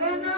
ಗಗನ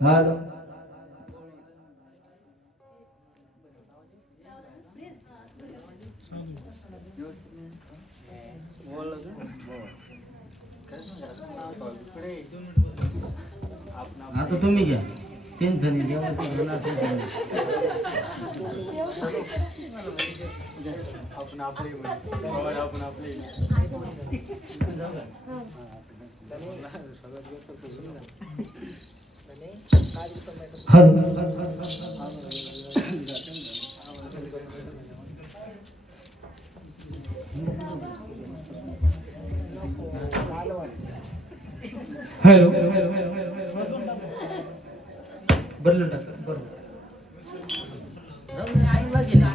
hello आता तुम्ही घ्या टेन्शन जेवायचं झालं असेल तर. आपण आपले आपण आपले हॅलो। बदलून टाक बरोबर चांगला गेला